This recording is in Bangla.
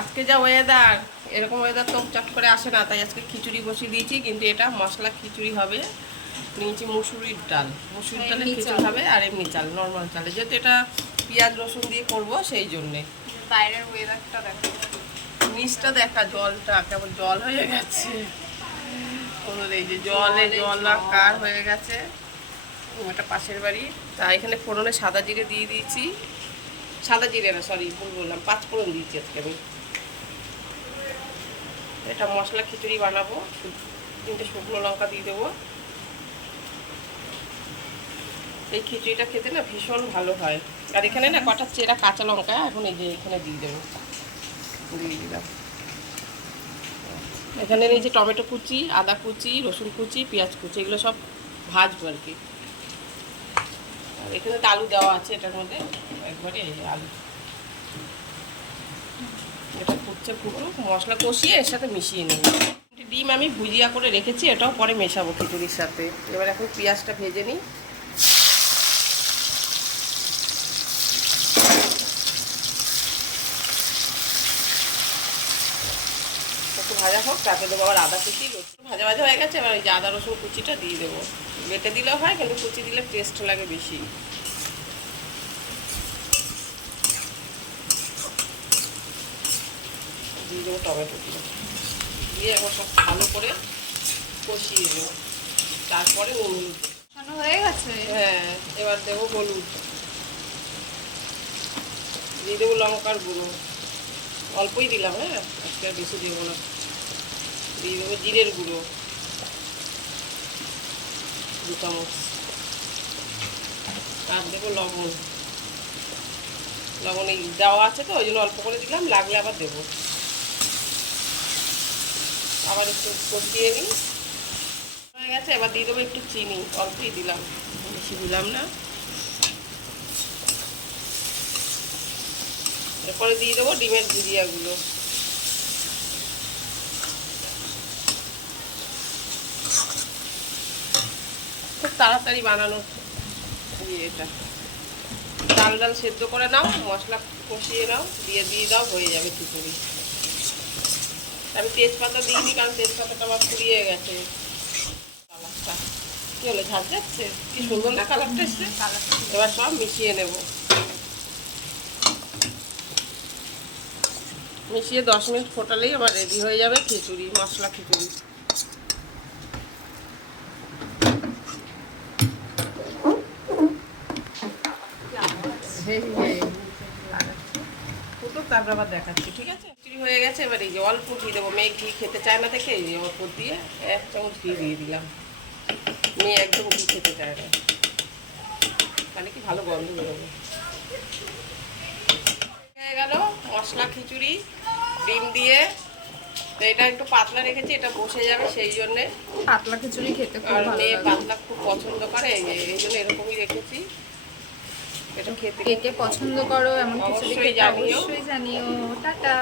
আজকে যা ওয়েদার, এরকম ওয়েদার তো চট করে আসে না, তাই আজকে খিচুড়ি বসিয়ে দিয়েছি। কিন্তু এটা মশলা খিচুড়ি হবে। নিয়েছি মুসুরির ডাল, মুসুরির ডালে খিচুড়ি হবে, আর এমনি চাল, নর্মাল চালে, যেহেতু এটা পেঁয়াজ রসুন দিয়ে করব সেই জন্যে। বাইরের ওয়েদারটা দেখো, নিচটা দেখা, জলটা কেমন জল হয়ে গেছে, এই যে জলে জলাকার হয়ে গেছে। এটা পাশের বাড়ি। তা এখানে ফোড়নে সাদা জিরে দিয়ে দিয়েছি, সাদা জিরে না, সরি ভুল বললাম, 5 ফোড়ন দিয়েছি আজকে আমি। এটা মশলা খিচুড়ি বানাবো, 3টে শুকনো লঙ্কা দিয়ে দেবো। এই খিচুড়িটা খেতে না ভীষণ ভালো হয়। আর এখানে না কটা চেরা কাঁচা লঙ্কা এখন এই যে এখানে দিয়ে দেবো, দিয়ে দিলাম। এখানে এই যে টমেটো কুচি, আদা কুচি, রসুন কুচি, পেঁয়াজ কুচি, এগুলো সব ভাজবো আর কি। আর এখানে তো আলু দেওয়া আছে এটার মধ্যে, একবারে এই যে আলু। এটা ফুটছে, ফুটুক, মশলা কষিয়ে এর সাথে মিশিয়ে নেব। ডিম আমি ভুজিয়া করে রেখেছি, এটাও পরে মেশাবো খিচুড়ির সাথে। এবার এখন পেঁয়াজটা ভেজে নিই। একটু ভাজা হোক, তাতে দেবো আবার আদা কুচি। ভাজা ভাজা হয়ে গেছে, এবার এই যে আদা রসুন কুচিটা দিয়ে দেবো। বেটে দিলেও হয়, কিন্তু কুচি দিলে টেস্ট লাগে বেশি। দিয়ে দেবো টমেটো দিয়ে এবার সব ভালো করে কষিয়ে দেবো। তারপরে হলুদ হয়ে গেছে। হ্যাঁ, এবার দেবো হলুদ, দিয়ে দেবো লঙ্কার গুঁড়ো, অল্পই দিলাম, হ্যাঁ আজকে আর বেশি দেবো না। দিয়ে দেবো জিরের গুঁড়ো 2 চামচ, আর দেবো লবণ। লবণ এই দেওয়া আছে তো ওই জন্য অল্প করে দিলাম, লাগলে আবার দেবো। আবার একটু কষিয়ে নিই। হয়ে গেছে, এবার দিয়ে দেবো একটু চিনি, অল্পই দিলাম, বেশি দিলাম না। এরপরে দিয়ে দেবো ডিমের ভুজিয়াগুলো। খুব তাড়াতাড়ি বানানো এটা। ডাল ডাল সেদ্ধ করে নাও, মশলা কষিয়ে নাও, দিয়ে দাও, হয়ে যাবে খিচুড়ি। আমি তেজপাতা দিইনি, কারণ তেজপাতাটা আমার পুড়িয়ে গেছে। কালারটা কী হলো, ঝাঁজ যাচ্ছে, কি সুন্দর না কালারটা এসছে। এবার সব মিশিয়ে নেব, মিশিয়ে 10 মিনিট ফোটালেই আমার রেডি হয়ে যাবে খিচুড়ি, মশলা খিচুড়ি। তারপর আবার দেখাচ্ছি, ঠিক আছে। খিচুড়ি হয়ে গেছে, এবার এই যে অল্প ঘি দেবো। মেয়ে ঘি খেতে চায় না দেখে এই যে অল্প দিয়ে 1 চামচ ঘি দিয়ে দিলাম। মেয়ে একদম ঘি খেতে চায় না, তাহলে কি ভালো গন্ধ বেরোবে। হয়ে গেল মশলা খিচুড়ি ডিম দিয়ে। তো এটা একটু পাতলা রেখেছি, এটা বসে যাবে সেই জন্যে। পাতলা খিচুড়ি খেতে খুব আর ভালো মেয়ে লাগে। পাতলা খুব পছন্দ করে, এই জন্য এরকমই রেখেছি। এটা খেতে কে কে পছন্দ করো এমন খিচুড়ি অবশ্যই খেতে জানিও। অবশ্যই জানিও। টাটা।